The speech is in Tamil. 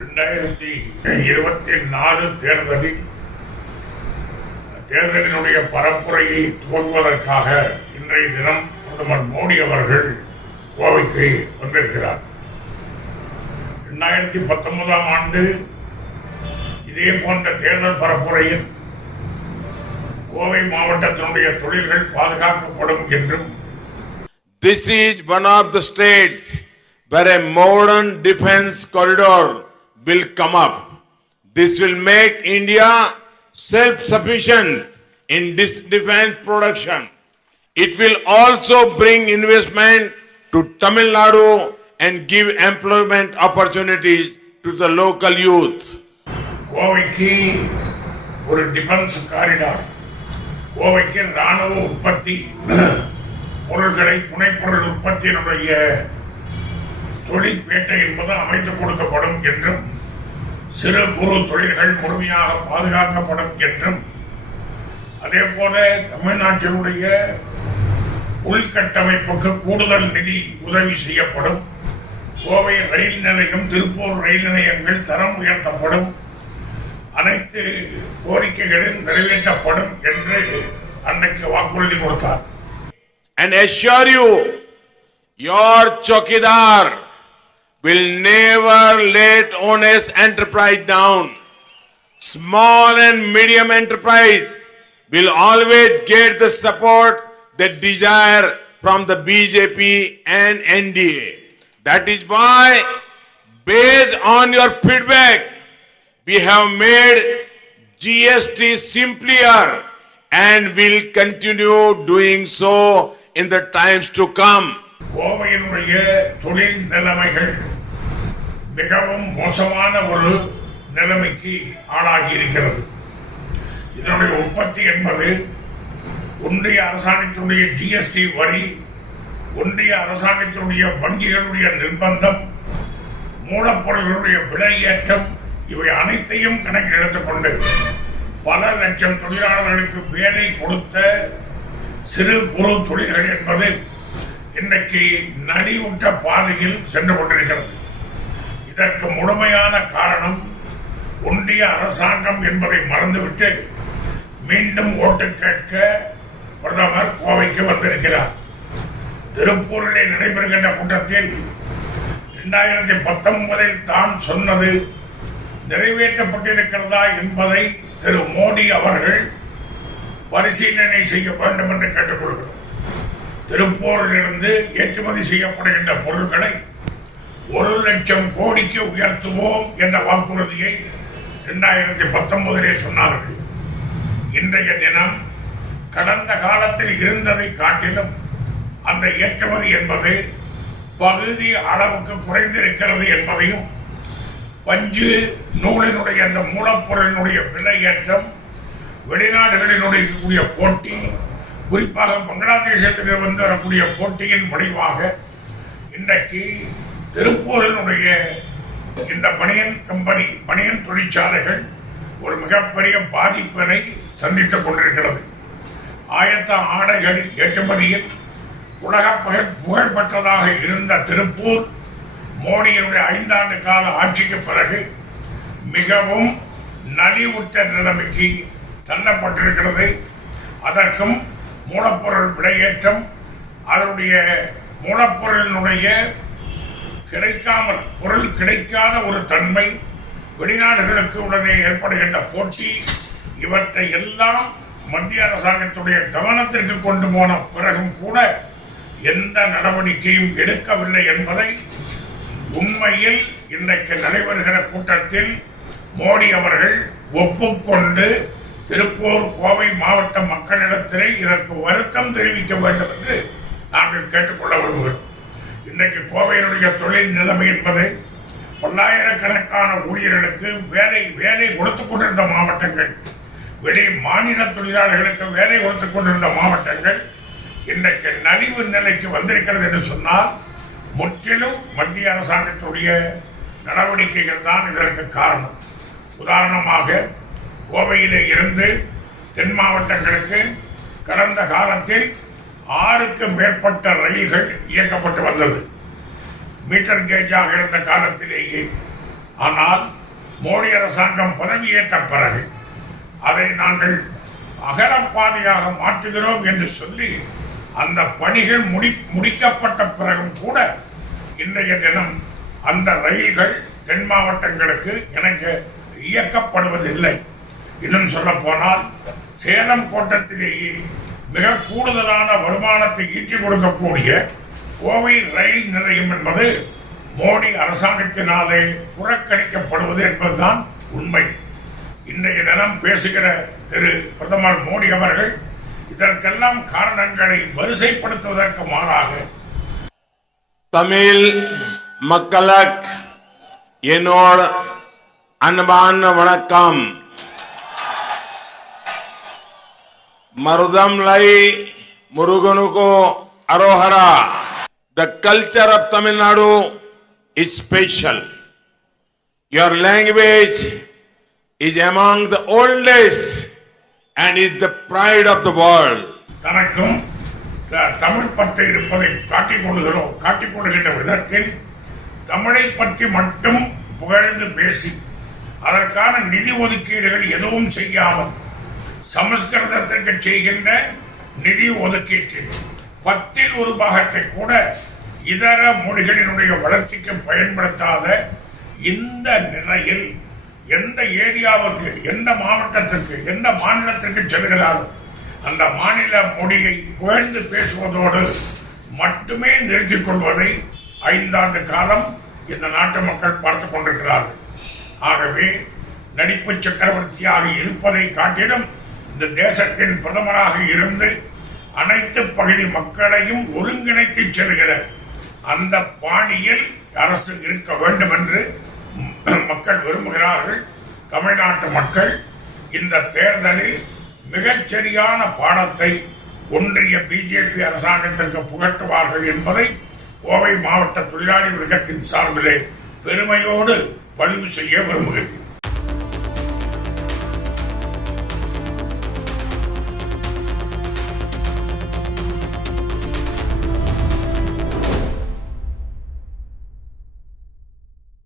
ரெண்டாயிரத்தி இருபத்தி நாலு தேர்தலில் தேர்தலினுடைய பரப்புரையை துவங்குவதற்காக இன்றைய தினம் பிரதமர் மோடி அவர்கள் கோவைக்கு வந்திருக்கிறார். இரண்டாயிரத்தி பத்தொன்பதாம் ஆண்டு இதே போன்ற தேர்தல் பரப்புரையில் கோவை மாவட்டத்தினுடைய தொழில்கள் பாதுகாக்கப்படும் என்றும் this is one of the states where a modern defense corridor will come up. This will make India self-sufficient in this defense production. It will also bring investment to Tamil Nadu and give employment opportunities to the local youth. கோவைக்கு ஒரு டிஃபென்ஸ் காரிடார் கோவைக்கு ராணுவ உற்பத்தி பொருள்களை துணைப்பொருள் உற்பத்தியினுடைய தொழிற்பேட்டை என்பது அமைத்துக் கொடுக்கப்படும் என்றும் சிறு குறு தொழில்கள் முழுமையாக பாதுகாக்கப்படும் என்றும் அதே போல தமிழ்நாட்டினுடைய உள்கட்டமைப்புக்கு கூடுதல் நிதி உதவி செய்யப்படும். கோவை ரயில் நிலையம் திருப்பூர் ரயில் நிலையங்கள் தரம் உயர்த்தப்படும். அனைத்து கோரிக்கைகளும் நிறைவேற்றப்படும் என்று அன்னைக்கு வாக்குறுதி கொடுத்தார். And assure you your chokidar will never let honest enterprise down small and medium enterprise will always get the support they desire from the bjp and nda that is why based on your feedback we have made gst simpler and will continue doing so in the times to come. கோவையினுடைய தொழில் நிலைமைகள் மிகவும் மோசமான ஒரு நிலைமைக்கு ஆளாகி இருக்கிறது இதனுடைய உற்பத்தி என்பது ஒன்றிய அரசாங்கத்தினுடைய ஜிஎஸ்டி வரி ஒன்றிய அரசாங்கத்தினுடைய வங்கிகளுடைய நிர்பந்தம் மூலப்பொருள்களுடைய விலையேற்றம் இவை அனைத்தையும் கணக்கில் எடுத்துக்கொண்டு பல லட்சம் தொழிலாளர்களுக்கு வேலை கொடுத்த சிறு குறு தொழில்கள் என்பது இன்றைக்கு நலிவுற்ற பாதையில் சென்று கொண்டிருக்கிறது. இதற்கு முழுமையான காரணம் ஒன்றிய அரசாங்கம் என்பதை மறந்துவிட்டு மீண்டும் ஓட்டு கேட்க பிரதமர் கோவைக்கு வந்திருக்கிறார். திருப்பூரிலே நடைபெறுகின்ற கூட்டத்தில் இரண்டாயிரத்தி பத்தொன்பதில் தான் சொன்னது நிறைவேற்றப்பட்டிருக்கிறதா என்பதை திரு மோடி அவர்கள் பரிசீலனை செய்ய வேண்டும் என்று கேட்டுக்கொள்கிறோம். திருப்பூரிலிருந்து ஏற்றுமதி செய்யப்படுகின்ற பொருட்களை ஒரு லட்சம் கோடிக்கு உயர்த்துவோம் என்ற வாக்குறுதியை இரண்டாயிரத்தி பத்தொன்பதிலே சொன்னார்கள். இன்றைய தினம் கடந்த காலத்தில் இருந்ததை காட்டிலும் அந்த ஏற்றுமதி என்பது பகுதி அளவுக்கு குறைந்திருக்கிறது என்பதையும் பஞ்சு நூலினுடைய அந்த மூலப்பொருளினுடைய விலையேற்றம் வெளிநாடுகளினுடைய இருக்கக்கூடிய போட்டி குறிப்பாக பங்களாதேசத்தில் வந்து வரக்கூடிய போட்டியின் முடிவாக இன்றைக்கு திருப்பூரினுடைய இந்த பனியன் கம்பெனி பனியன் தொழிற்சாலைகள் ஒரு மிகப்பெரிய பாதிப்பினை சந்தித்துக் கொண்டிருக்கிறது. ஆயத்த ஆடைகளின் ஏற்றுமதியில் உலக புகழ்பெற்றதாக இருந்த திருப்பூர் மோடியினுடைய ஐந்தாண்டு கால ஆட்சிக்கு பிறகு மிகவும் நலிவுற்ற நிலைமைக்கு தள்ளப்பட்டிருக்கிறது. அதற்கும் மூலப்பொருள் விலையேற்றம் அதனுடைய மூலப்பொருளினுடைய கிடைக்காமல் பொருள் கிடைக்காத ஒரு தன்மை வெளிநாடுகளுக்கு உடனே ஏற்படுகின்ற போட்டி இவற்றை எல்லாம் மத்திய அரசாங்கத்துடைய கவனத்திற்கு கொண்டு போன பிறகும் கூட எந்த நடவடிக்கையும் எடுக்கவில்லை என்பதை உண்மையில் இன்றைக்கு நடைபெறுகிற கூட்டத்தில் மோடி அவர்கள் ஒப்புக்கொண்டு திருப்பூர் கோவை மாவட்ட மக்களிடத்திலே இதற்கு வருத்தம் தெரிவிக்க வேண்டும் என்று நாங்கள் கேட்டுக்கொள்ள விரும்புகிறோம். இன்றைக்கு கோவையினுடைய தொழில் நிலைமை என்பது பல்லாயிரக்கணக்கான ஊழியர்களுக்கு வேலை வேலை கொடுத்துக் கொண்டிருந்த மாவட்டங்கள். வெளி மாநில தொழிலாளர்களுக்கு வேலை கொடுத்துக் கொண்டிருந்த மாவட்டங்கள். இன்றைக்கு நலிவு நிலைக்கு வந்திருக்கிறது என்று சொன்னால் முற்றிலும் மத்திய அரசாங்கத்துடைய நடவடிக்கைகள் தான் இதற்கு காரணம். உதாரணமாக கோவையிலே இருந்து தென் மாவட்டங்களுக்கு கடந்த காலத்தில் ஆறுக்கு மேற்பட்ட ரயில்கள் இயக்கப்பட்டு வந்தது. மீட்டர் கேஜாக இருந்த காலத்திலேயே. ஆனால் மோடி அரசாங்கம் பதவியேற்ற பிறகு அதை நாங்கள் அகலப்பாதையாக மாற்றுகிறோம் என்று சொல்லி அந்த பணிகள் முடி முடிக்கப்பட்ட பிறகும் கூட இன்றைய தினம் அந்த ரயில்கள் தென் மாவட்டங்களுக்கு எனக்கு இயக்கப்படுவதில்லை. இன்னும் சொல்ல போனால் சேலம் கோட்டத்திலேயே மிக கூடுதலான வருமானத்தை ஈட்டிக் கொடுக்கக்கூடிய கோவை ரயில் நிலையம் என்பது மோடி அரசாங்கத்தினாலே புறக்கணிக்கப்படுவது என்பதுதான் உண்மை. இன்றைய தினம் பேசுகிற திரு பிரதமர் மோடி அவர்கள் இதற்கெல்லாம் காரணங்களை வரிசைப்படுத்துவதற்கு மாறாக தமிழ் மக்களுக்கு என்னோட அன்பான வணக்கம். மருதம் லை முருகனுக்கு அரோஹரா. The culture of Tamil Nadu is special your language is among the oldest and is the pride of the world தனக்கும் த- தமிழ் பற்றி இருப்பதை காட்டிக் கொள்கிறோம் காட்டிக் விதத்தில் தமிழை பற்றி மட்டும் புகழ்ந்து பேசி அதற்கான நிதி ஒதுக்கீடுகள் எதுவும் செய்யாமல் சமஸ்கிருதத்திற்கு செய்கின்ற நிதி ஒதுக்கீட்டில் பத்தில் ஒரு பாகத்தை கூட இதர மொழிகளினுடைய வளர்ச்சிக்கு பயன்படுத்தாத இந்த நிலையில் எந்த ஏரியாவுக்கு எந்த மாவட்டத்திற்கு எந்த மாநிலத்திற்கு செல்கிறாரோ அந்த மாநில மொழியை புகழ்ந்து பேசுவதோடு மட்டுமே நிறுத்திக் கொள்வதை ஐந்தாண்டு காலம் இந்த நாட்டு மக்கள் பார்த்து கொண்டிருக்கிறார்கள். ஆகவே நடிப்பு சக்கரவர்த்தியாக இருப்பதை காட்டிலும் இந்த தேசத்தின் பிரதமராக இருந்து அனைத்து பகுதி மக்களையும் ஒருங்கிணைத்து செல்கிற அந்த பாணியில் அரசு இருக்க வேண்டும் என்று மக்கள் விரும்புகிறார்கள். தமிழ்நாட்டு மக்கள் இந்த தேர்தலில் மிகச்சரியான பாடத்தை ஒன்றிய பிஜேபி அரசாங்கத்திற்கு புகட்டுவார்கள் என்பதை கோவை மாவட்ட தொழிலாளி வர்க்கத்தின் சார்பிலே பெருமையோடு பதிவு செய்ய விரும்புகிறேன்.